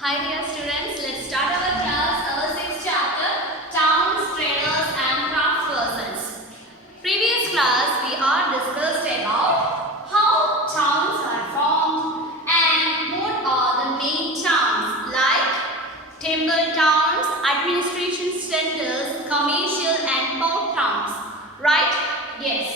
Hi dear students, let's start our class, our 6th chapter, Towns, Traders and Craftspersons. Previous class we are discussed about how towns are formed and what are the main towns like temple towns, administration centers, commercial and port towns. Right? Yes.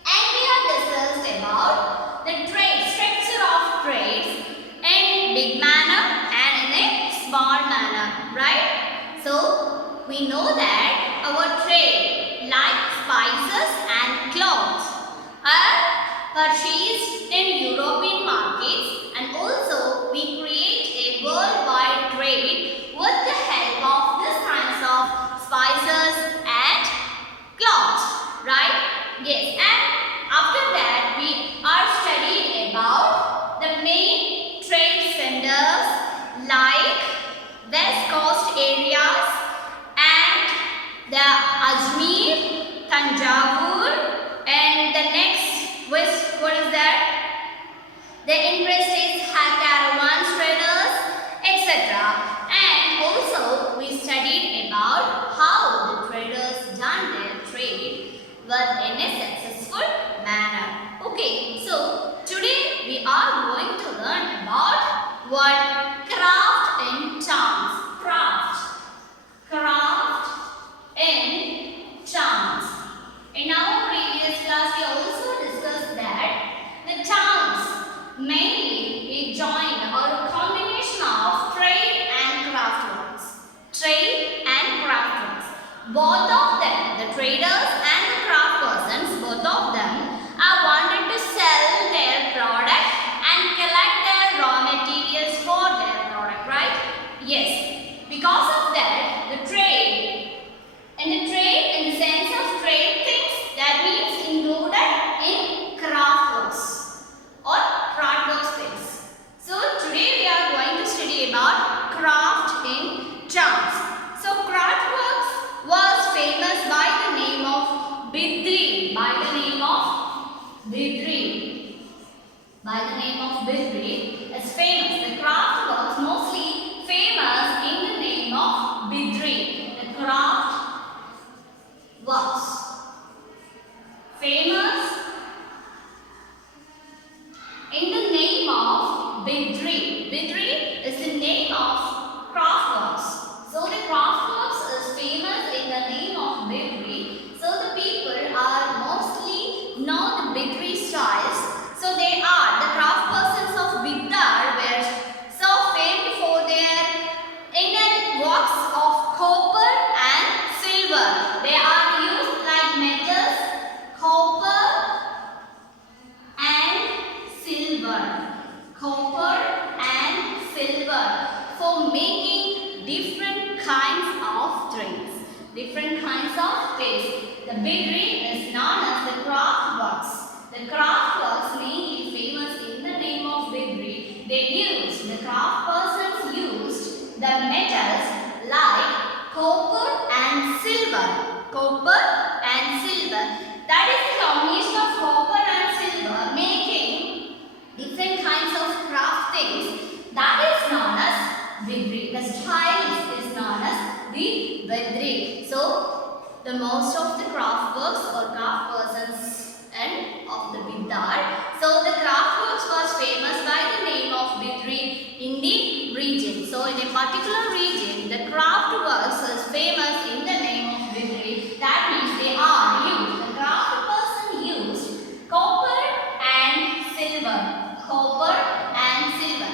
And we have discussed about the trade, structure of trades in big manner and in a small manner, right? So, we know that our trade like spices and clothes are purchased in European markets, and also we create a worldwide trade with the help of these kinds of spices and clothes, right? Yes, and after that we are studying about the main trade centers like West Coast areas and the Ajmer, Tanjavur, and the next what is that? The interstate caravans traders, etc. And also we studied about how the traders done their trade but in a successful manner. Okay, so today we are going to learn about what craft in towns. Craft in towns. In our previous class we also discussed that the towns mainly we join or a combination of trade and craft works. Trade and craft works. Both of them, the traders and the craft persons, both of them are wanted to sell their product and collect their raw materials for their product, right? Yes. Because of that, the trade, in the sense of trade things, that means included in craft works or craft works things. So today we are going to study about craft in towns. So craft works was famous by the name of Bidri. Is famous. The craft works mostly famous in the name of Bidri. The craft works famous in the name of Bidri. Bidri is the name of craft works. So the craft works is famous in the name of Bidri. So the people are mostly know the Bidri styles. So they are the craft persons of Bidar were so famed for their inner works of copper and silver. They are used like metals, copper and silver. For making different kinds of things. The Bidri is known as the craft works. The craft works mainly famous in the name of Bidri. The craft persons used the metals like copper and silver. That is the combination of copper and silver making different kinds of craft things. That is known as Bidri. The style is known as the Bidri. So, the most of the craft works or craft persons and of the Bidar. So, the craft works was famous by the name of Bidri in the region. So, in a particular region, the craft works is famous in the name of Bidri. That means they are used. The craft person used copper and silver.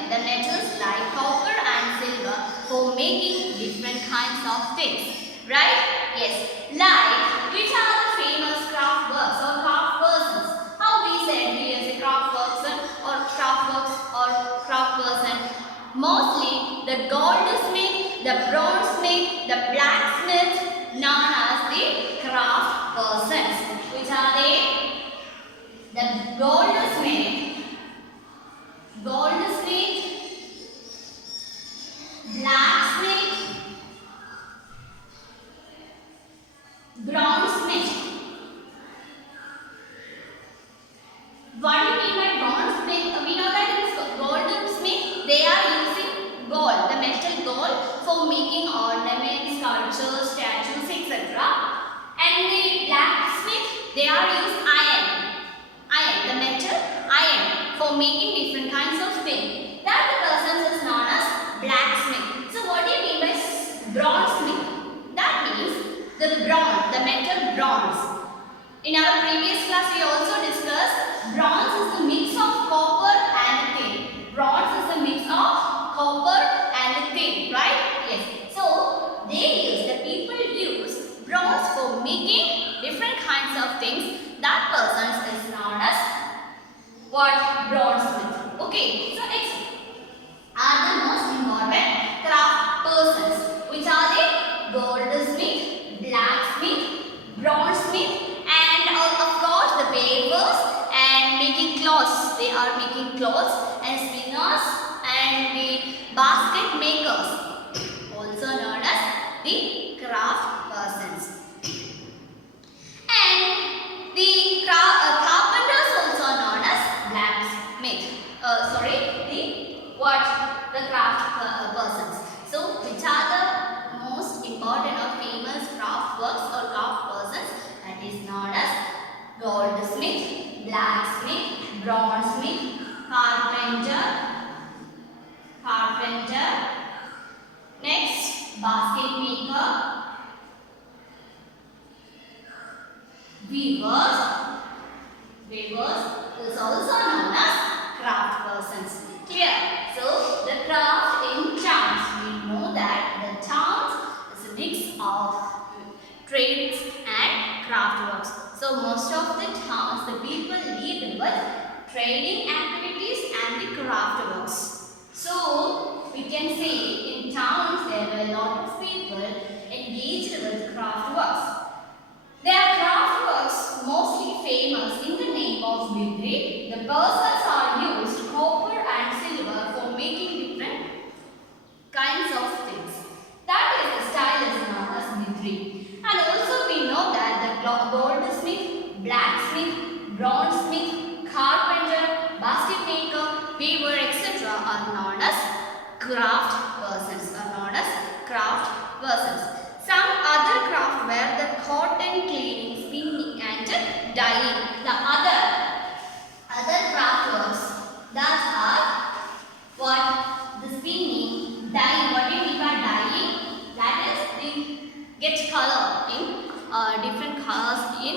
The metals like copper and silver for making different kinds of things. Right? Yes. Like, which are the famous craft works or craft persons? How we said he is a craft person or craft works or craft person? Mostly the goldsmith, the bronzesmith, the blacksmith, known as the craft persons. Which are they? The goldsmith, blacksmith, bronzesmith. What do you mean by bronzesmith? We know that in goldsmith they are using gold. for making ornaments, sculptures, statues, etc. And the blacksmith, they are used iron, the metal iron for making different kinds of things. That the person is known as blacksmith. So what do you mean by bronzesmith? That means the bronze, the metal bronze. In our previous class we also discussed bronze is a mix of copper and tin. Bronze is a mix of copper and tin, right? Yes. So the people use bronze for making different kinds of things. That person is known as what? Bronzesmith. Okay. So next are the most important craft persons, which are the goldsmith, blacksmith, bronzesmith, and of course the weavers and making clothes. They are making clothes, and spinners and the basket makers, also known as the craft persons. And the carpenters, also known as blacksmith. The craft persons. So which are the most important or famous craft works or craft persons? That is known as goldsmith, blacksmith, bronzesmith, carpenter, next basket maker, weavers is also known as craft persons. Clear? So the craft in towns, we know that the towns is a mix of trades and craft works. So most of the towns, the people live with trading activities and the craft works. So we can say in towns there were a lot of people engaged with craft works. Their craft works mostly famous in the name of degree. The persons are used copper and silver for making different kinds of things. That is the style is known as degree. And also we know that the goldsmith, blacksmith, bronzesmith, carpenter, basket maker, weaver, etc. are known as craft persons. Some other craft were the cotton cleaning, spinning and dyeing. The other craft works that are what? The spinning, dyeing. What do you mean by dyeing? That is the get color in different colors in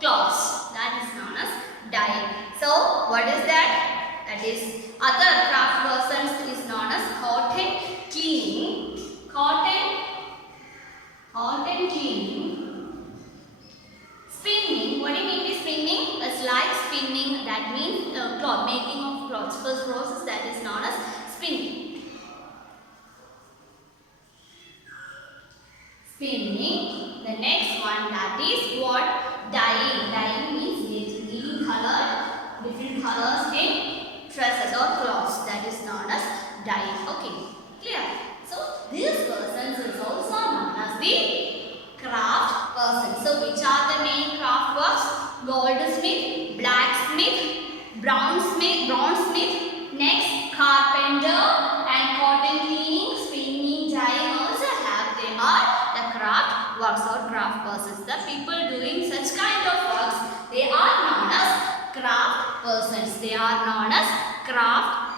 cloths. That is known as dyeing. So what is that? That is other craft persons is known as cotton cleaning. Cotton cleaning. Spinning. What do you mean by spinning? It's like spinning. That means cloth, making of clothes. First process that is known as spinning. The next one, that is what? Dyeing. Dyeing means giving color, different colors in dresses or cloths. That is known as dyeing. Okay, clear? So these persons is also known as the craft persons. So which are the main craft works? Goldsmith, blacksmith, bronzesmith, next carpenter and cotton cleaning, spinning, dyeing also have. They are the craft works or craft persons. The people doing such kind of works, they are known as craft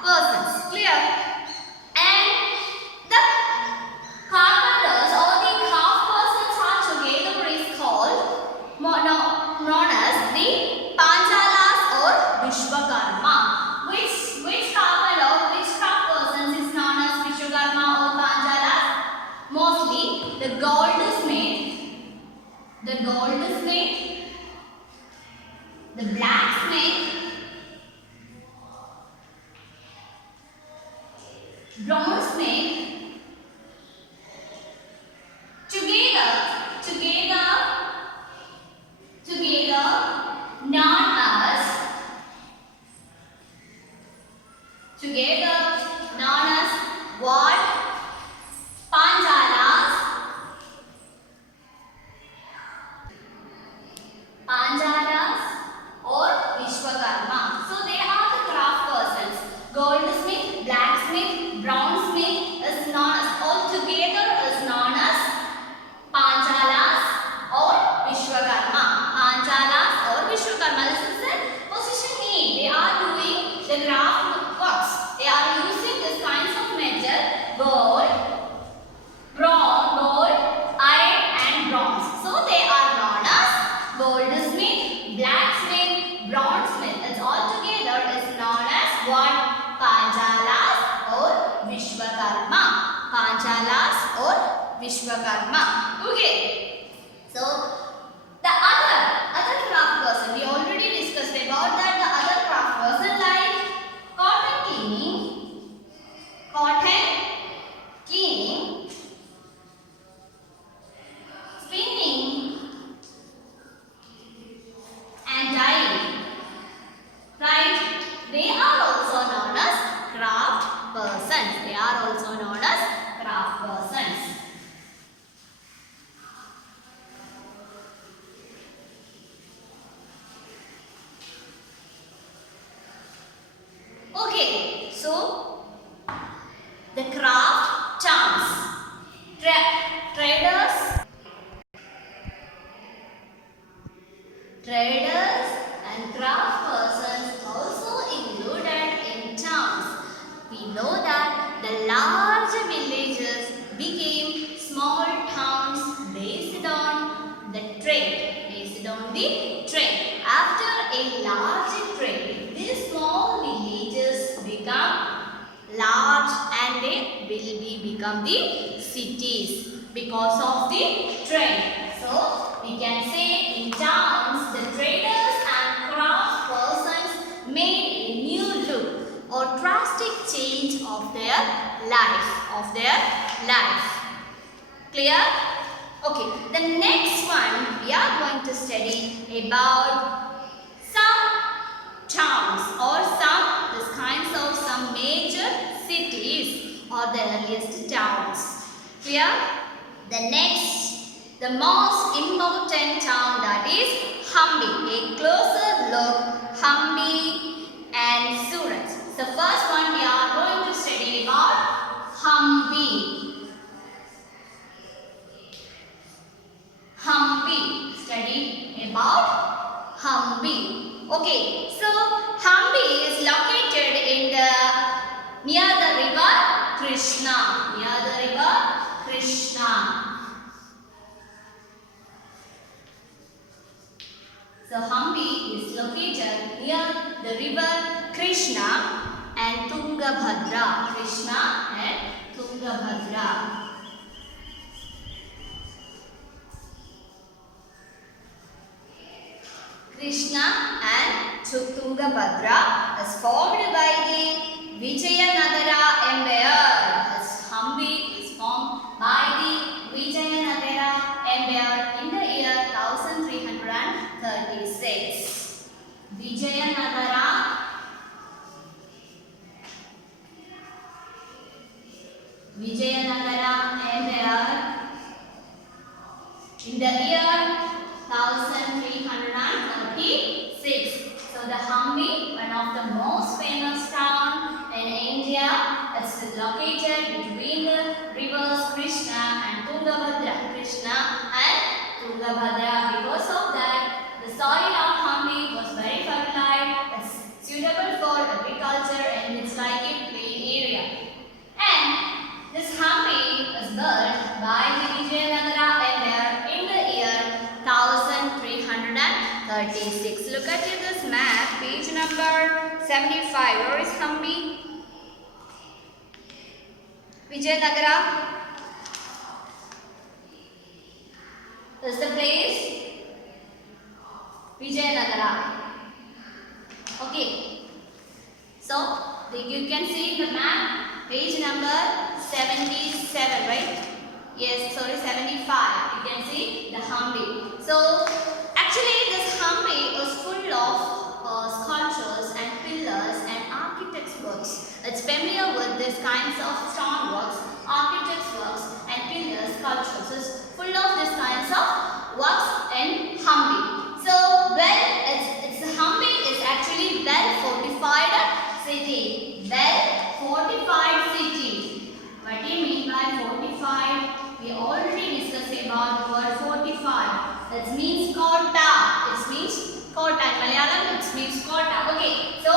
persons. Clear? And the carpenters or the craft persons are together is called known as the Panchalas or Vishwakarma. Which carpenter, which craft persons is known as Vishwakarma or Panchalas? Mostly the goldsmith, the blacksmith, bronzesmith, together known as what? Panchalas or Vishwakarma. So they are the craft persons. Goldsmith, blacksmith, bronzesmith is Vishwakarma. Okay. So the other craft person, we already discussed about that. The other craft person like cotton cleaning, spinning, and dyeing. Right? They are also known as craft persons. They are also known as craft persons. Okay, so the craft terms. Traders and craft persons also included in towns. We know that the large villages became small towns based on the trade. After a large trade, these small villages become large and they will become the cities because of the trade. So we can say in towns the traders and craft persons made a new look or drastic change of their life. Clear? Okay, the next one we are going to study about some towns or some major cities or the earliest towns. Clear? The most important town, that is Hampi. A closer look, Hampi and Surat. So first one we are going to study about Hampi. Study about Hampi. Okay, so Hampi is located near the river Krishna. So Hampi is located near the river Krishna and Tungabhadra. Krishna and Tungabhadra is formed by the Vijayanagara Empire. Hampi is formed by the Vijayanagara Empire in the year 1336. Vijayanagara Empire in the year 1336. So the Hampi, one of the most famous town in India, is located between the rivers Krishna and Tungabhadra. Because of that, the soil of Hampi was very fertile, it's suitable for agriculture, and it's like a plain area. And this Hampi was built by the Vijayanagara Empire in the year 1336. Look at this map, page number 75. Where is Hampi? Vijayanagara. This is the place Vijayanagara. Okay. So you can see the map, page number 77, right? Yes, sorry, 75. You can see the Hampi. So actually this Hampi was full of sculptures and pillars and architects' works. It's familiar with these kinds of stone works, architects' works and pillars, sculptures. It's full of these kinds of works in Hampi. So Hampi is actually well-fortified city. Well-fortified city. What do you mean by fortified? We already discussed about the word fortified. That means kota. It means kota. In Malayalam, it means kota. Okay. So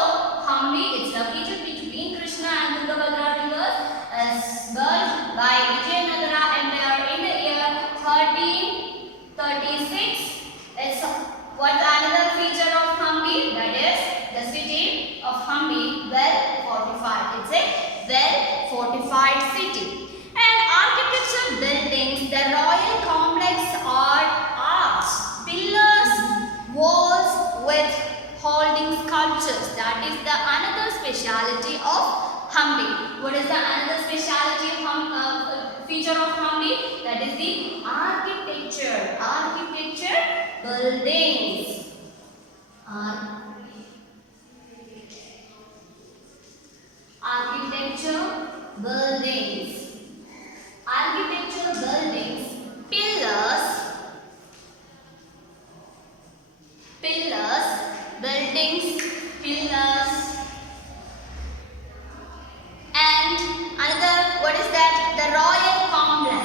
Hampi is located between Krishna and Tungabhadra rivers. Is built by Vijayanagara Empire in the year 1336. that is the another speciality of Hampi. What is the another speciality of feature of Hampi? That is the architecture. Architecture buildings. Architecture buildings. Architecture buildings. Pillars. Pillars. Buildings. Pillars. And another, what is that? The royal complex.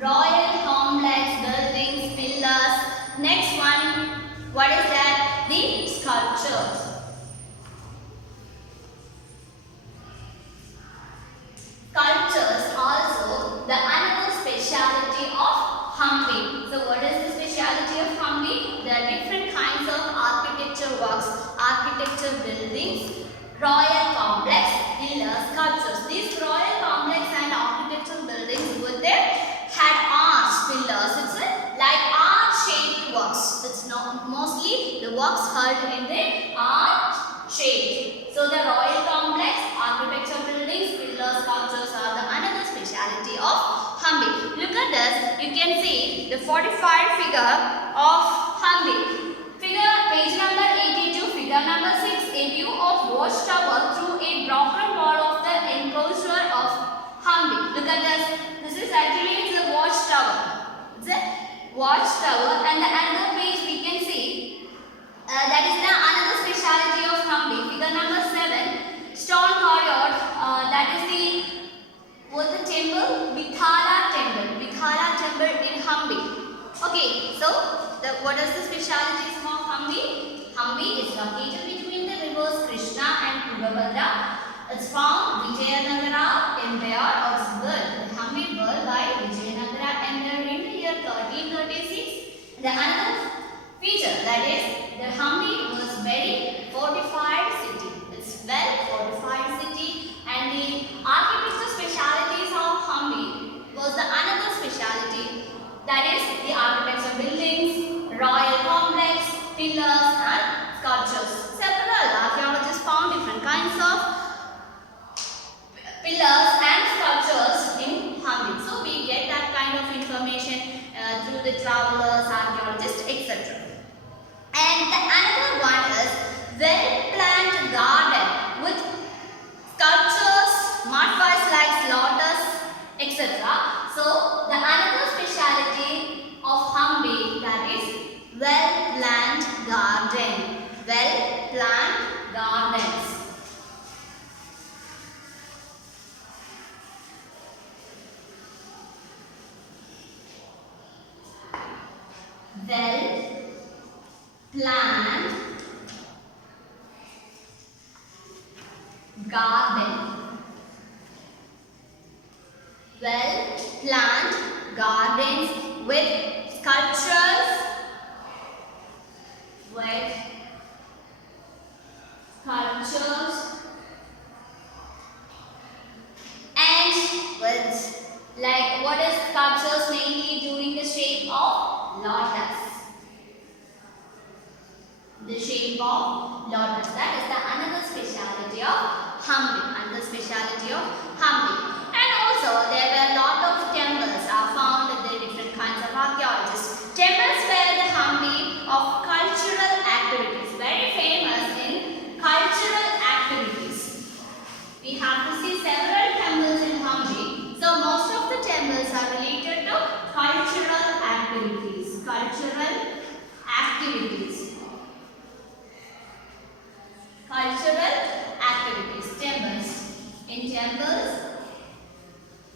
Royal complex, buildings, pillars. Next one, what is that? The sculptures. Sculptures also the another speciality of Hampi. So what is the speciality of Hampi? There are different kinds of architecture works, architecture buildings, royal complex, pillars, sculptures. These royal complex and architectural buildings over there had arch pillars. It's like arch-shaped works. It's not mostly the works held in the arch shape. So the royal complex, architecture buildings, pillars, sculptures are the another speciality of Hampi. Look at this. You can see the 45 figure of Hampi. Figure page number 82, figure number 6, a view of watchtower through a broken wall of the enclosure of Hampi. Look at this. This is actually it's a watchtower. It's a watchtower, and the another page we can see that is the another speciality of Hampi. Figure number 7, stone courtyard. That is the temple, Vithala temple. Vithala temple in Hampi. Okay, so what is the specialities of Hampi? Hampi is located between the rivers Krishna and Tungabhadra. It's found Vijayanagara Empire or birth. The Hampi birth by Vijayanagara Empire in the year 1336. The another feature that is the Hampi was very fortified city. It's well fortified city, and the architecture specialities of Hampi was the another speciality, that is the architecture buildings, royal complex, pillars and sculptures. Several archaeologists found different kinds of pillars and sculptures in Hampi. So we get that kind of information through the travelers, archaeologists, etc. And the another one is well-planned garden with sculptures, modifiers like lotus, etc. So the another speciality of Hampi, that is well-planned garden. Well-planned gardens. Well-planned garden. Well-planned gardens with sculptures, and with like what is sculptures mainly doing the shape of lotus. The shape of lotus. That is the another speciality of Hampi. Another speciality of Hampi. And also there were a lot of temples are found in the different kinds of archaeologists. Temples were the Hampi of cultural activities. Very famous in cultural activities. We have to see several temples in Hampi. So most of the temples are related to cultural activities. Cultural activities. Cultural activities. Temples. In temples,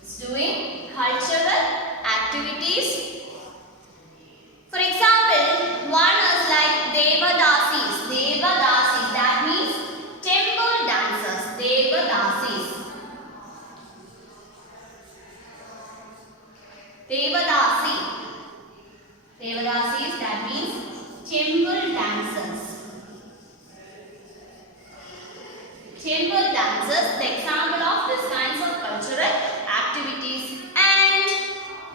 it's doing cultural activities. For example, one is like Devadasis. Devadasis, that means temple dancers. Devadasis. Devadasi. Devadasis, that means temple dancers. Temple dancers, the example of this kinds of cultural activities. And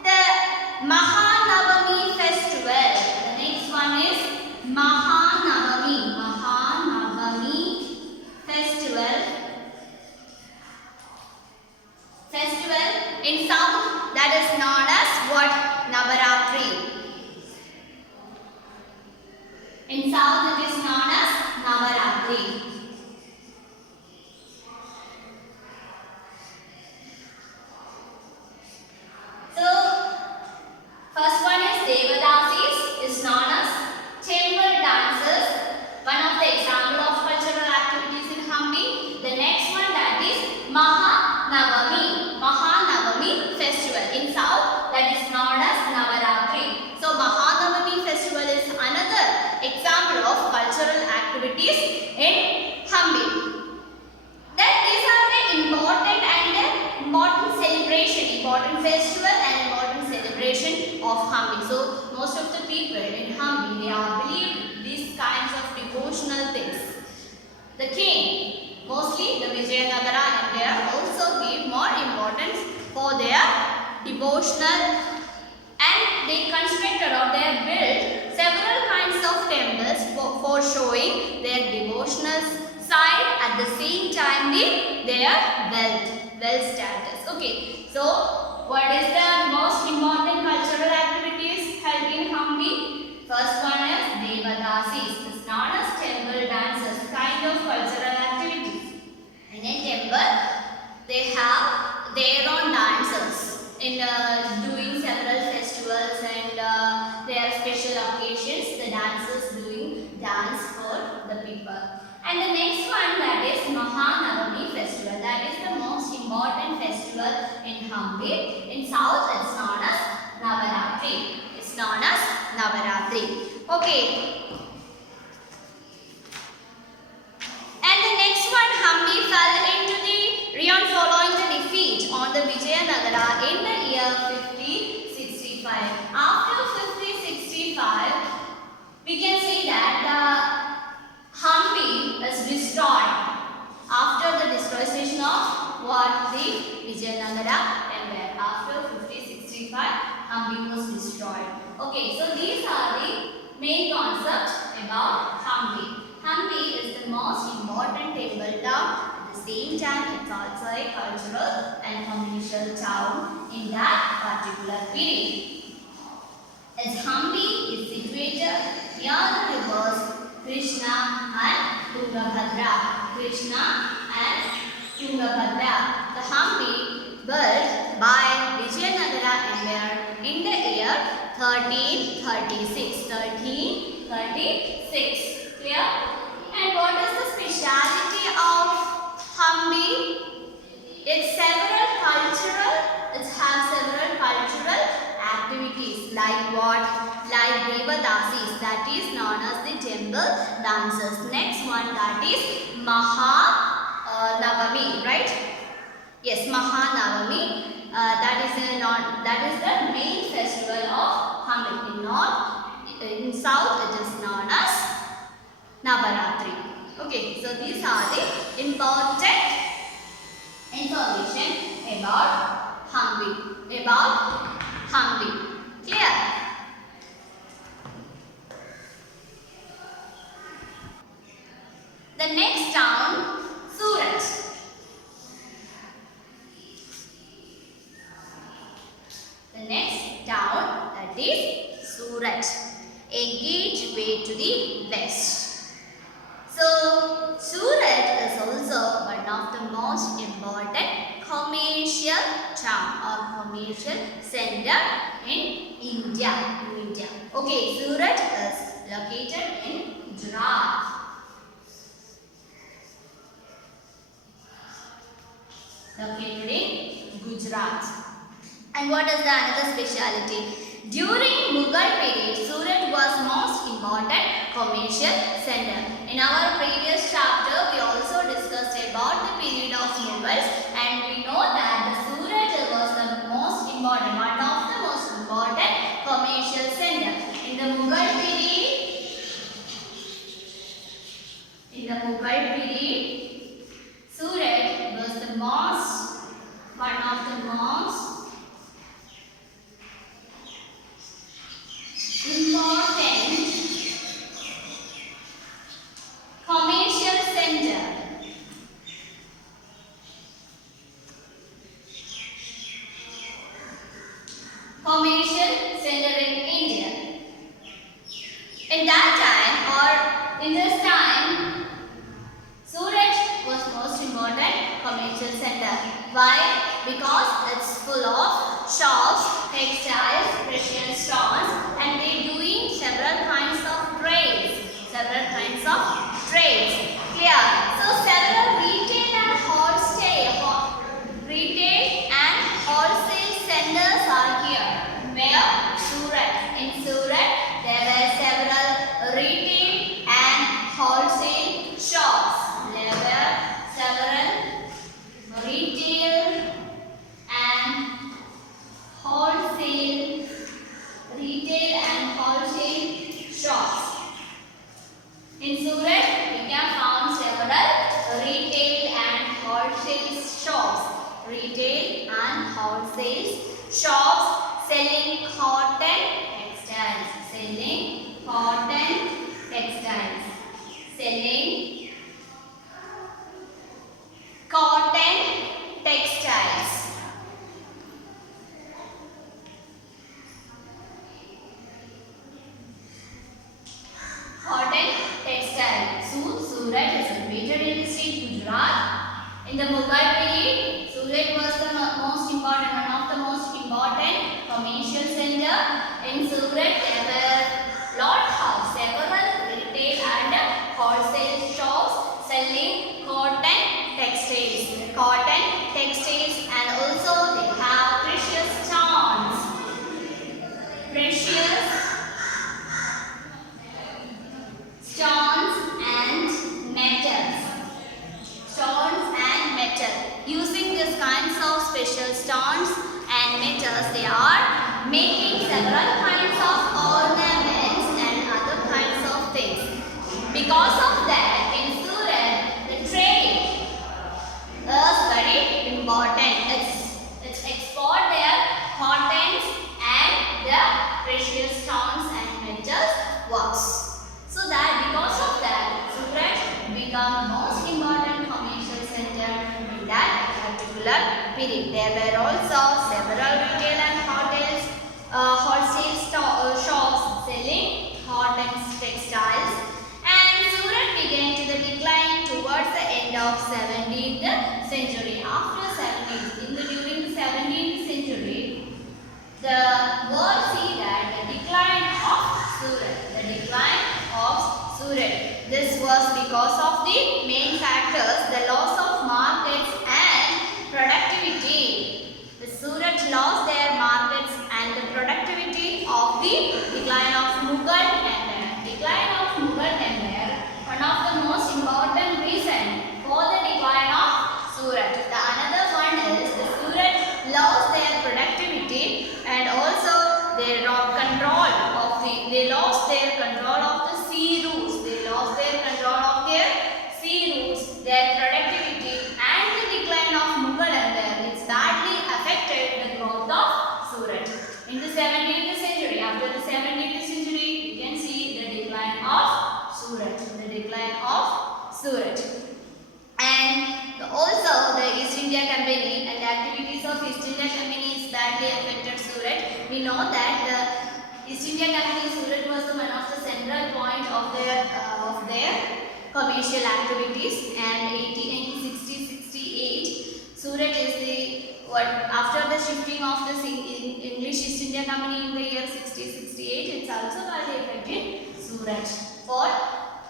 the Mahanavami festival. The next one is Vijayanagara Empire also give more importance for their devotional, and they constructed or they built several kinds of temples for showing their devotional side, at the same time their wealth status. Okay, so what is the most important cultural activities held in Hampi? First one is Devadasis. It's known as temple dances, kind of cultural activities. In a temple, they have their own dancers in doing several festivals and their special occasions. The dancers doing dance for the people. And the next one, that is Mahanavami festival. That is the most important festival in Hampi. In south, it's known as Navaratri. It's known as Navaratri. Okay. And the next one, Hampi fell into the ruin following the defeat on the Vijayanagara in the year 5065. After 5065, we can say that the Hampi is destroyed after the destruction of what? The Vijayanagara Empire. After 5065, Hampi was destroyed. Okay, so these are the main concepts about Hampi. Hampi is the most important temple town. At the same time, it's also a cultural and commercial town in that particular period. As Hampi is situated near the rivers Krishna and Tungabhadra. Krishna and Tungabhadra. The Hampi built by Vijayanagara Empire in the year 1336. 1336. Clear? And what is the speciality of Hampi? It has several cultural activities, like what? Like Devadasis, that is known as the temple dances. Next one, that is Mahanavami, right? Yes, Mahanavami. That is the main festival of Hampi. In south, it is known as Navaratri. Okay, so these are the important information about Hampi. Clear? The next town, Surat. The next town, that is Surat, a gateway to the west. So, Surat is also one of the most important commercial town or commercial center in India. Okay, Surat is located in Gujarat. Located in Gujarat. And what is the another speciality? During Mughal period, Surat was most important commercial center. In our previous chapter, we also discussed about the period of Mughals, and we know that the Surat was the most important, one of the most important commercial center. In the Mughal period, Surat was one of the most important commercial center. In India. In that time, or in this time, Surat was most important commercial center. Why? Because it's full of shops, textiles, precious stones, and they doing several kinds of trades. Clear? So several retail and wholesale centers are here. Where? Surat. In Surat, there were several retail and wholesale shops. There were several retail and wholesale wholesale shops selling cotton textiles. Selling cotton textiles. Selling cotton textiles. Cotton textile. Surat is situated in the state Gujarat. In the Mughal period, Surat was the most important, one of the most important commercial center. In Surat, there were lot of several retail and wholesale shops selling cotton textiles. Cotton textiles, and also they have precious stones. Precious stones and metals. Stones and metal. Using these kinds of special stones and metals, they are making several kinds of ornaments and other kinds of things. Because of that, in Surat, the trade is very important. It's export their cottons and the precious stones and metals works. So that because of that, Surat become most important commercial center in that particular period. There were also several retail and wholesale shops selling cotton textiles, and Surat began to the decline towards the end of 17th century. After 17th, during the 17th century, the world see that the decline of Surat. The decline of Surat. This was because of the main factors, the loss of markets and productivity. The Surat lost their markets and the productivity of the decline of Mughal Empire. Decline of Mughal Empire, one of the most important reason for the decline of Surat. The another one is the Surat lost their productivity, and also they lost their control of the sea routes. They lost their control of their sea routes, their productivity, and the decline of Mughal Empire. It's badly affected the growth of Surat. In the 17th century, after the 17th century, we can see the decline of Surat. The decline of Surat. And also the East India Company and the activities of East India Company is badly affected Surat. We know that the East India Company Surat was one of the central point of their commercial activities, and in 1860-68 Surat is the after the shifting of the English East India Company in the year 60-68, it's also badly affected Surat.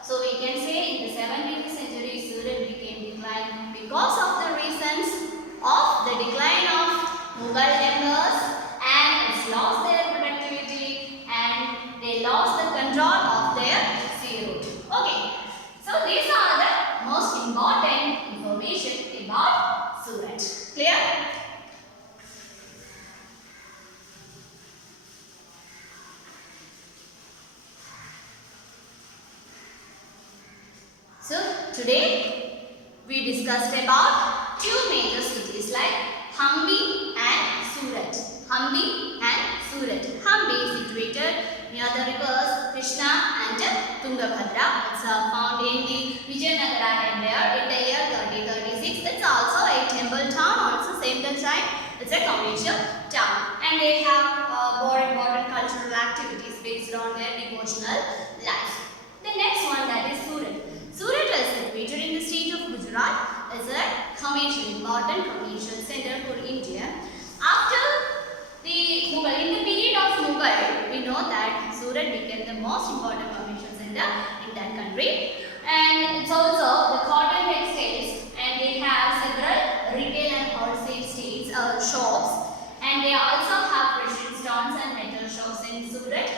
So we can say in the 17th century Surat became declined because of the reasons of the decline of Mughal empires, and it's lost their productivity and they lost the control of their sea route. Okay, so these are the most important information about Surat. Clear? So today we discussed about two major cities like Hampi and Surat. Hampi and Surat. Hampi is situated near the rivers Krishna and Tungabhadra. It's found in the Vijayanagara Empire in the year 3036. It's also a temple town, also same time it's a commercial town, and they have more important cultural activities based on their devotional life. The next one, that is Surat. Surat is situated in the state of Gujarat. Is a important commercial center for India. After the Mughal, in the period of Mughal, we know that Surat became the most important commercial center in that country, and it's also the cotton textiles, and they have several retail and wholesale shops, and they also have precious stones and metal shops in Surat.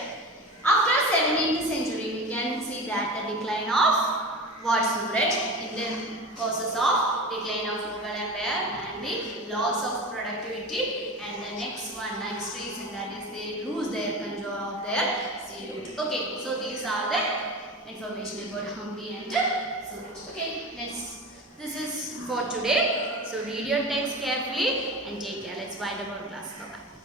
After 17th century, we can see that the decline of Surat in the process of decline of Mughal Empire and the loss of productivity, and the next reason, that is they lose their control of their sea route. Okay, so these are the information about Hampi and Surat. Okay, let's This is for today. So read your text carefully and take care. Let's wind up our class. Bye-bye.